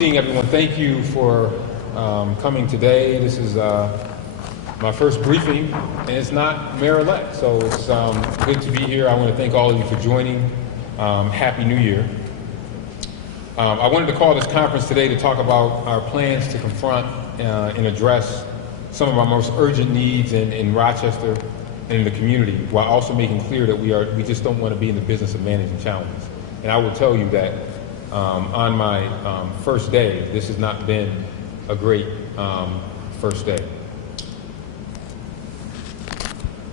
Everyone, thank you for coming today. This is my first briefing, and it's not mayor-elect, so it's good to be here. I want to thank all of you for joining. Happy New Year. I wanted to call this conference today to talk about our plans to confront and address some of our most urgent needs in Rochester and in the community, while also making clear that we just don't want to be in the business of managing challenges. And I will tell you that on my first day, this has not been a great first day.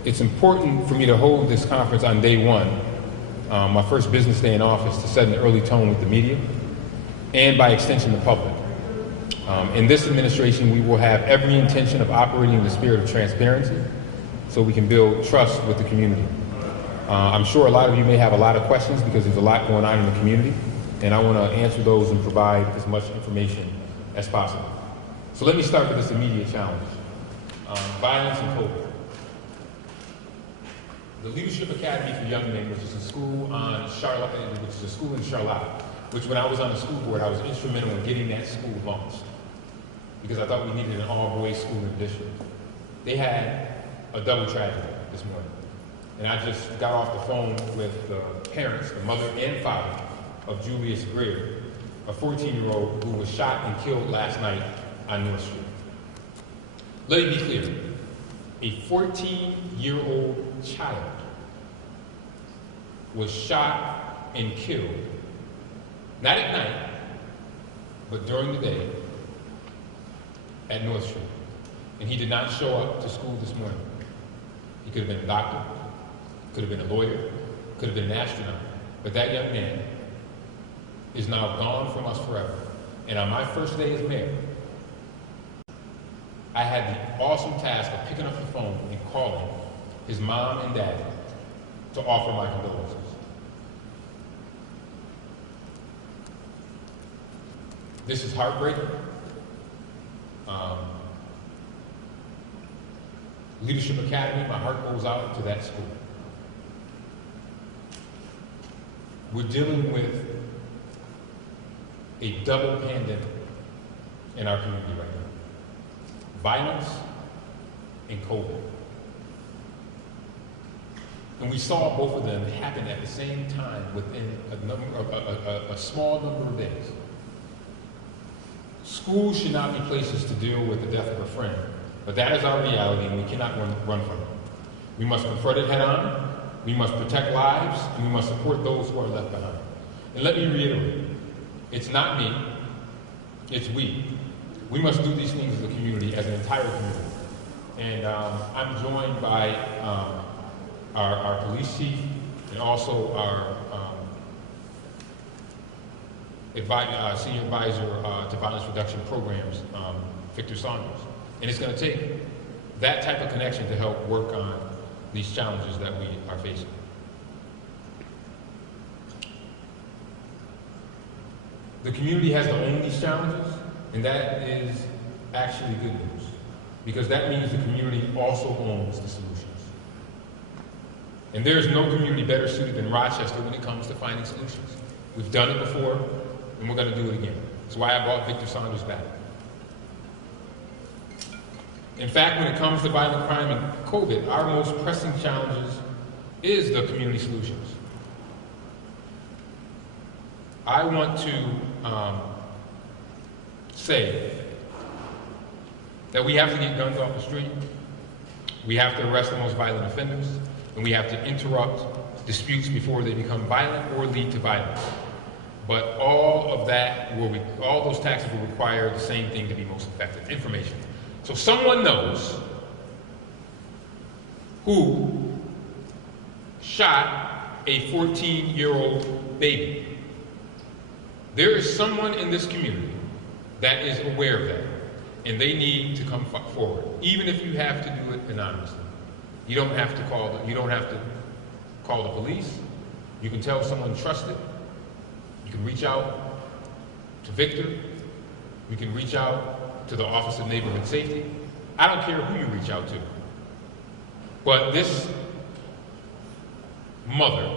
It's important for me to hold this conference on day one, my first business day in office, to set an early tone with the media and by extension the public. In this administration, we will have every intention of operating in the spirit of transparency so we can build trust with the community. I'm sure a lot of you may have a lot of questions because there's a lot going on in the community, and I want to answer those and provide as much information as possible. So let me start with this immediate challenge, violence and COVID. The Leadership Academy for Young Men, which is a school in Charlotte, which when I was on the school board, I was instrumental in getting that school launched because I thought we needed an all-boys school in the district. They had a double tragedy this morning, and I just got off the phone with the parents, the mother and father, of Julius Greer, a 14-year-old who was shot and killed last night on North Street. Let me be clear, a 14-year-old child was shot and killed, not at night, but during the day at North Street. And he did not show up to school this morning. He could have been a doctor, could have been a lawyer, could have been an astronaut, but that young man is now gone from us forever. And on my first day as mayor, I had the awesome task of picking up the phone and calling his mom and dad to offer my condolences. This is heartbreaking. Leadership Academy, my heart goes out to that school. We're dealing with a double pandemic in our community right now. Violence and COVID. And we saw both of them happen at the same time within a small number of days. Schools should not be places to deal with the death of a friend, but that is our reality and we cannot run from it. We must confront it head on, we must protect lives, and we must support those who are left behind. And let me reiterate, it's not me, it's we. We must do these things as a community, as an entire community. And I'm joined by our police chief and also our senior advisor to violence reduction programs, Victor Saunders. And it's going to take that type of connection to help work on these challenges that we are facing. The community has to own these challenges, and that is actually good news, because that means the community also owns the solutions. And there's no community better suited than Rochester when it comes to finding solutions. We've done it before, and we're going to do it again. That's why I brought Victor Saunders back. In fact, when it comes to violent crime and COVID, our most pressing challenges is the community solutions. I want to say that we have to get guns off the street, we have to arrest the most violent offenders, and we have to interrupt disputes before they become violent or lead to violence. But all of that, all those tactics will require the same thing to be most effective: information. So someone knows who shot a 14-year-old baby. There is someone in this community that is aware of that, and they need to come forward, even if you have to do it anonymously. You don't have to call the police. You can tell someone trusted. You can reach out to Victor. You can reach out to the Office of Neighborhood Safety. I don't care who you reach out to. But this mother,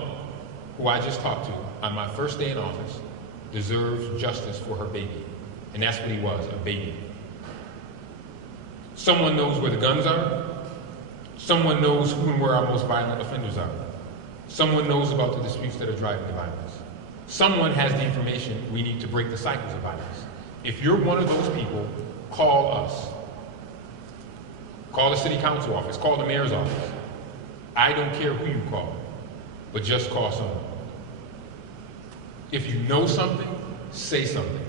who I just talked to on my first day in office, deserves justice for her baby. And that's what he was, a baby. Someone knows where the guns are. Someone knows who and where our most violent offenders are. Someone knows about the disputes that are driving the violence. Someone has the information we need to break the cycles of violence. If you're one of those people, call us. Call the city council office, call the mayor's office. I don't care who you call, but just call someone. If you know something, say something.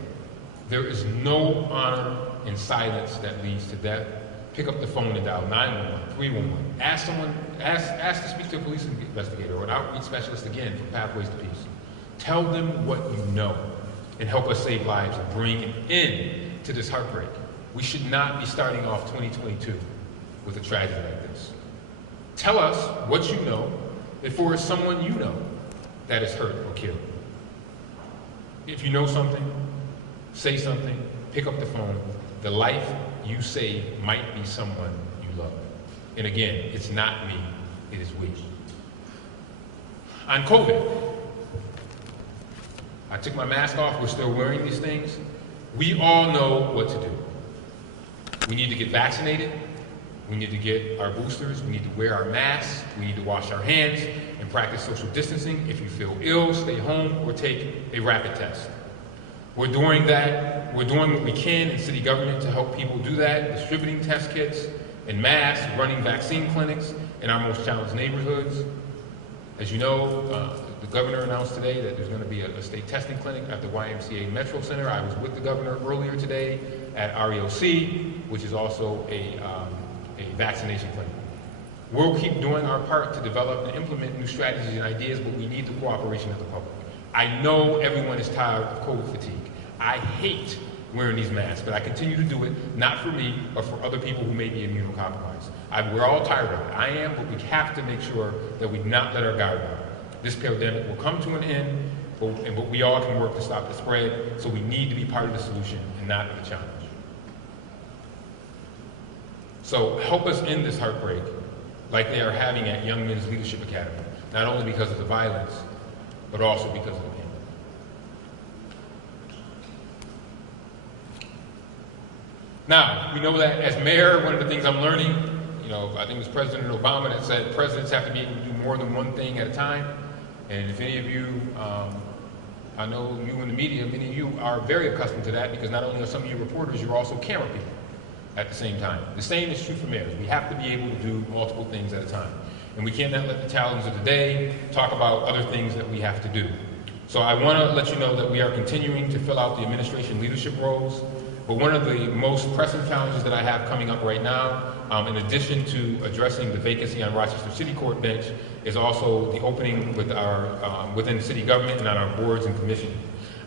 There is no honor in silence that leads to death. Pick up the phone and dial 911, 311. Ask to speak to a police investigator or an outreach specialist again from Pathways to Peace. Tell them what you know and help us save lives and bring an end to this heartbreak. We should not be starting off 2022 with a tragedy like this. Tell us what you know before it's someone you know that is hurt or killed. If you know something, say something, pick up the phone. The life you save might be someone you love. And again, it's not me, it is we. On COVID, I took my mask off, we're still wearing these things. We all know what to do. We need to get vaccinated, we need to get our boosters, we need to wear our masks, we need to wash our hands and practice social distancing. If you feel ill, stay home or take a rapid test. We're doing that. We're doing what we can in city government to help people do that, distributing test kits and masks, running vaccine clinics in our most challenged neighborhoods. As you know, the governor announced today that there's going to be a state testing clinic at the YMCA Metro Center. I was with the governor earlier today at REOC, which is also a vaccination clinic. We'll keep doing our part to develop and implement new strategies and ideas, but we need the cooperation of the public. I know everyone is tired of COVID fatigue. I hate wearing these masks, but I continue to do it, not for me, but for other people who may be immunocompromised. We're all tired of it. I am, but we have to make sure that we not let our guard down. This pandemic will come to an end, but we all can work to stop the spread, so we need to be part of the solution and not the challenge. So help us end this heartbreak like they are having at Young Men's Leadership Academy, not only because of the violence, but also because of the pain. Now, we know that as mayor, one of the things I'm learning, I think it was President Obama that said presidents have to be able to do more than one thing at a time. And if any of you, I know you in the media, many of you are very accustomed to that because not only are some of you reporters, you're also camera people at the same time. The same is true for mayors. We have to be able to do multiple things at a time. And we cannot let the challenge of the day talk about other things that we have to do. So I want to let you know that we are continuing to fill out the administration leadership roles. But one of the most pressing challenges that I have coming up right now, in addition to addressing the vacancy on Rochester City Court bench, is also the opening with our, within city government and on our boards and commissions.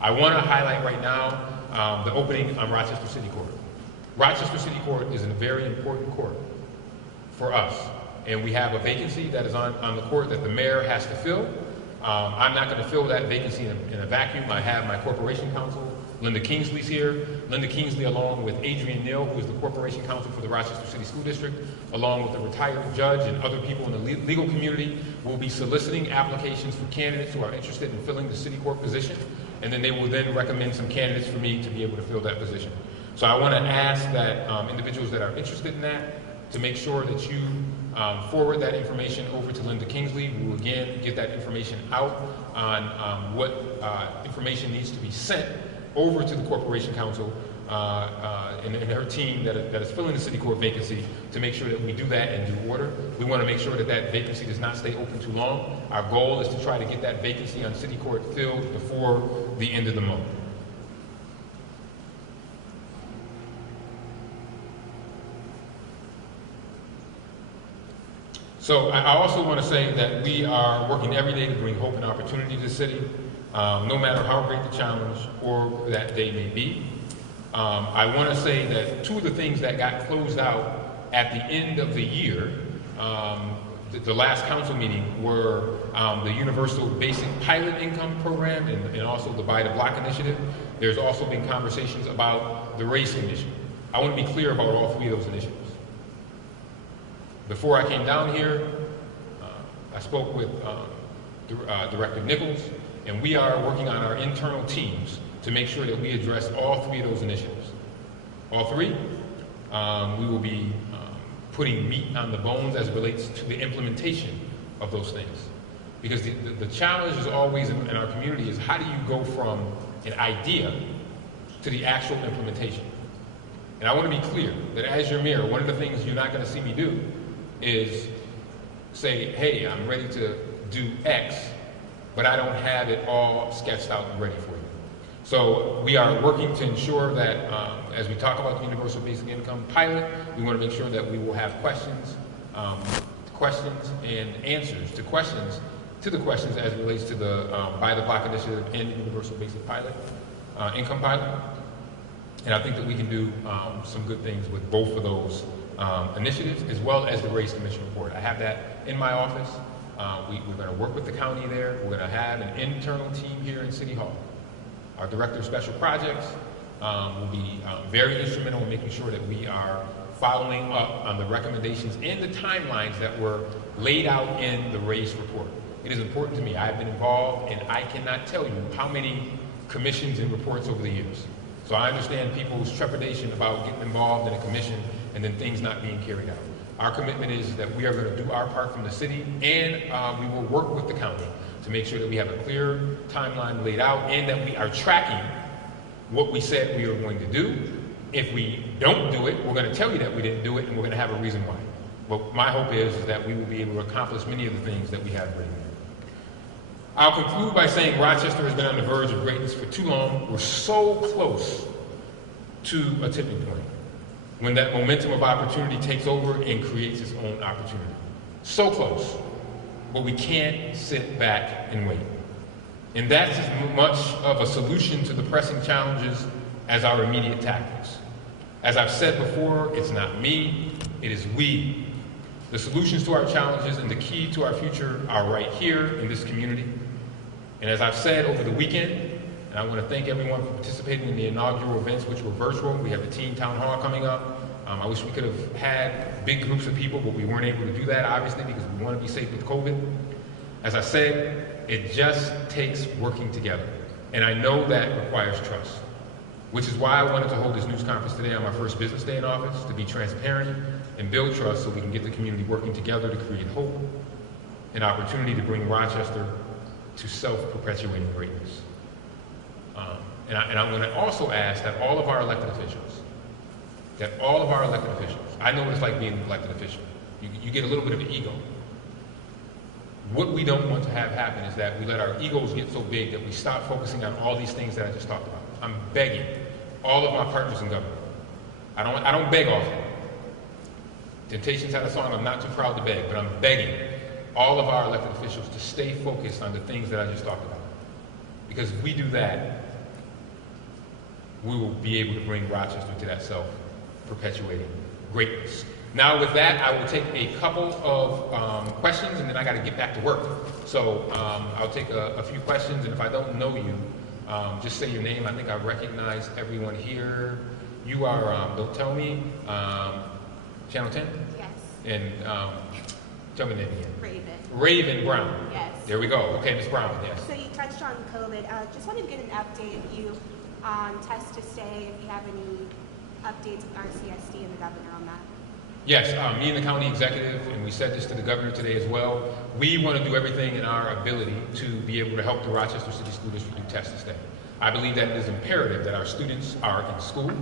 I want to highlight right now the opening on Rochester City Court. Rochester City Court is a very important court for us. And we have a vacancy that is on the court that the mayor has to fill. I'm not going to fill that vacancy in a vacuum. I have my corporation counsel, Linda Kingsley's here. Linda Kingsley, along with Adrian Neal, who is the corporation counsel for the Rochester City School District, along with the retired judge and other people in the legal community, will be soliciting applications for candidates who are interested in filling the city court position. And then they will then recommend some candidates for me to be able to fill that position. So I want to ask that individuals that are interested in that to make sure that you forward that information over to Linda Kingsley, who will again get that information out on what information needs to be sent over to the Corporation Council and her team that is filling the city court vacancy to make sure that we do that in due order. We want to make sure that that vacancy does not stay open too long. Our goal is to try to get that vacancy on city court filled before the end of the month. So I also want to say that we are working every day to bring hope and opportunity to the city, no matter how great the challenge or that day may be. I want to say that two of the things that got closed out at the end of the year, the last council meeting, were the Universal Basic Pilot Income Program and also the Buy the Block Initiative. There's also been conversations about the Race Initiative. I want to be clear about all three of those initiatives. Before I came down here, I spoke with Director Nichols, and we are working on our internal teams to make sure that we address all three of those initiatives. All three, we will be putting meat on the bones as it relates to the implementation of those things. Because the challenge is always in our community is how do you go from an idea to the actual implementation? And I want to be clear that as your mayor, one of the things you're not going to see me do is say, hey, I'm ready to do X, but I don't have it all sketched out and ready for you. So we are working to ensure that as we talk about the Universal Basic Income pilot, we want to make sure that we will have questions and answers to the questions as it relates to the by the block initiative and the Universal Basic Income pilot. And I think that we can do some good things with both of those initiatives, as well as the Race Commission report. I have that in my office. We're going to work with the county there. We're going to have an internal team here in City Hall. Our Director of Special Projects will be very instrumental in making sure that we are following up on the recommendations and the timelines that were laid out in the Race report. It is important to me. I've been involved, and I cannot tell you how many commissions and reports over the years. So I understand people's trepidation about getting involved in a commission and then things not being carried out. Our commitment is that we are going to do our part from the city, and we will work with the county to make sure that we have a clear timeline laid out and that we are tracking what we said we were going to do. If we don't do it, we're going to tell you that we didn't do it, and we're going to have a reason why. But my hope is that we will be able to accomplish many of the things that we have ready. I'll conclude by saying Rochester has been on the verge of greatness for too long. We're so close to a tipping point when that momentum of opportunity takes over and creates its own opportunity. So close, but we can't sit back and wait. And that's as much of a solution to the pressing challenges as our immediate tactics. As I've said before, it's not me, it is we. The solutions to our challenges and the key to our future are right here in this community. And as I've said over the weekend, and I want to thank everyone for participating in the inaugural events, which were virtual. We have the Teen Town Hall coming up. I wish we could have had big groups of people, but we weren't able to do that, obviously, because we want to be safe with COVID. As I said, it just takes working together. And I know that requires trust, which is why I wanted to hold this news conference today on my first business day in office, to be transparent and build trust so we can get the community working together to create hope and opportunity to bring Rochester to self-perpetuating greatness. And I'm going to also ask that all of our elected officials, I know what it's like being an elected official. You get a little bit of an ego. What we don't want to have happen is that we let our egos get so big that we stop focusing on all these things that I just talked about. I'm begging all of my partners in government. I don't beg often. Temptations had a song, I'm not too proud to beg, but I'm begging all of our elected officials to stay focused on the things that I just talked about. Because if we do that, we will be able to bring Rochester to that self-perpetuating greatness. Now with that, I will take a couple of questions, and then I got to get back to work. So I'll take a few questions, and if I don't know you, just say your name. I think I recognize everyone here. You are, don't tell me, Channel 10? Yes. And tell me the name again. Raven. Raven Brown. Yes. There we go. Okay, Ms. Brown, yes. So you touched on COVID. Just wanted to get an update of you on Test to Stay, if you have any updates with RCSD and the governor on that. Yes, me and the county executive, and we said this to the governor today as well, we want to do everything in our ability to be able to help the Rochester City School District do Test to Stay. I believe that it is imperative that our students are in school.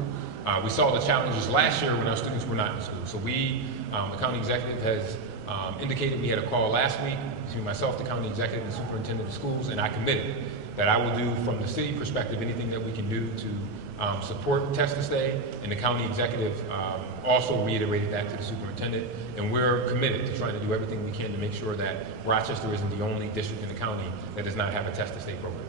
We saw the challenges last year when our students were not in school. So we, the county executive has indicated, we had a call last week between myself, the county executive, and the superintendent of schools, and I committed that I will do from the city perspective anything that we can do to support Test to Stay, and the county executive also reiterated that to the superintendent, and we're committed to trying to do everything we can to make sure that Rochester isn't the only district in the county that does not have a Test to Stay program.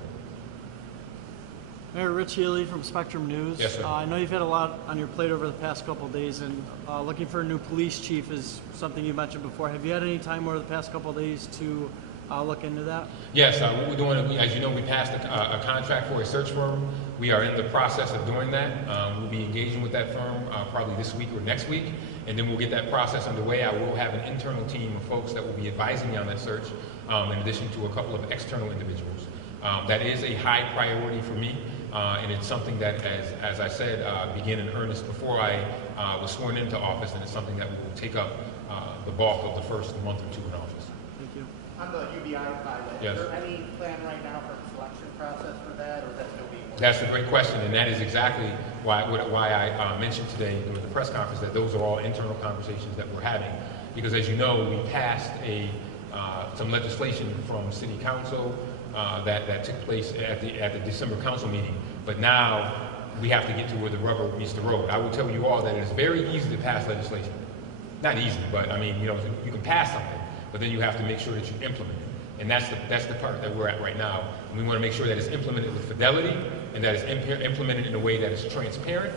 Mayor Rich Healy from Spectrum News. Yes, sir. I know you've had a lot on your plate over the past couple of days, and looking for a new police chief is something you mentioned before. Have you had any time over the past couple of days to look into that? Yes, what we're doing, as you know, we passed a contract for a search firm. We are in the process of doing that. We'll be engaging with that firm probably this week or next week, and then we'll get that process underway. I will have an internal team of folks that will be advising me on that search, in addition to a couple of external individuals. That is a high priority for me. and it's something that, as I said, began in earnest before I was sworn into office, and it's something that we will take up the bulk of the first month or two in office. Thank you. On the UBI pilot, Yes. is there any plan right now for the selection process for that, or is that still being worked? That's a great question, and that is exactly why I mentioned today during the press conference that those are all internal conversations that we're having. Because as you know, we passed some legislation from City Council that took place at the December council meeting, but now we have to get to where the rubber meets the road. I will tell you all that it is very easy to pass legislation. Not easy, but I mean, you can pass something, but then you have to make sure that you implement it. And that's the part that we're at right now. And we want to make sure that it's implemented with fidelity and that it's implemented in a way that is transparent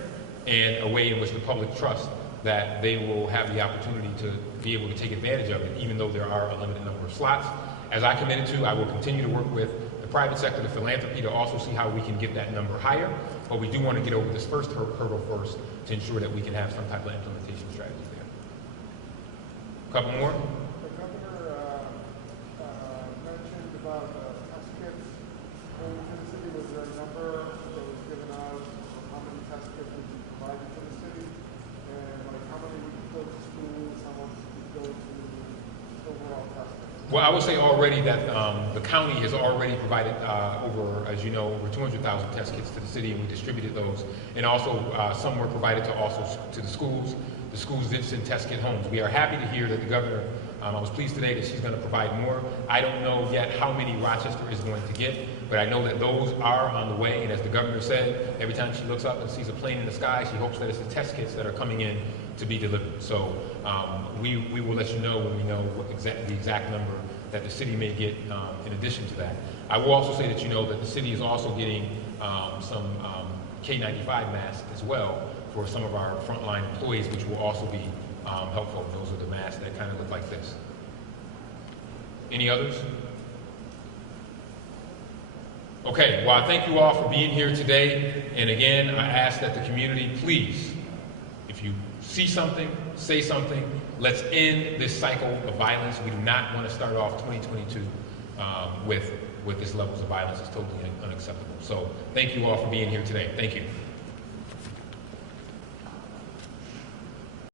and a way in which the public trusts that they will have the opportunity to be able to take advantage of it, even though there are a limited number of slots. As I committed to, I will continue to work with the private sector, the philanthropy, to also see how we can get that number higher. But we do want to get over this first hurdle first to ensure that we can have some type of implementation strategy there. A couple more? The governor mentioned about test kits going to the city. Was there a number that was given out of how many test kits would be provided to the city? And like how many would go to schools, how much would go to overall testing? Well, I would say already that the county has already provided as you know, over 200,000 test kits to the city, and we distributed those. And also, some were provided to the schools. The schools did send test kit homes. We are happy to hear that the governor, I was pleased today that she's going to provide more. I don't know yet how many Rochester is going to get, but I know that those are on the way. And as the governor said, every time she looks up and sees a plane in the sky, she hopes that it's the test kits that are coming in to be delivered. So we will let you know when we know what the exact number that the city may get in addition to that. I will also say that you know that the city is also getting some K95 masks as well for some of our frontline employees, which will also be helpful. Those are the masks that kind of look like this. Any others? Okay, well, I thank you all for being here today. And again, I ask that the community, please, if you see something, say something. Let's end this cycle of violence. We do not want to start off 2022 with this levels of violence. It's totally unacceptable. So thank you all for being here today. Thank you.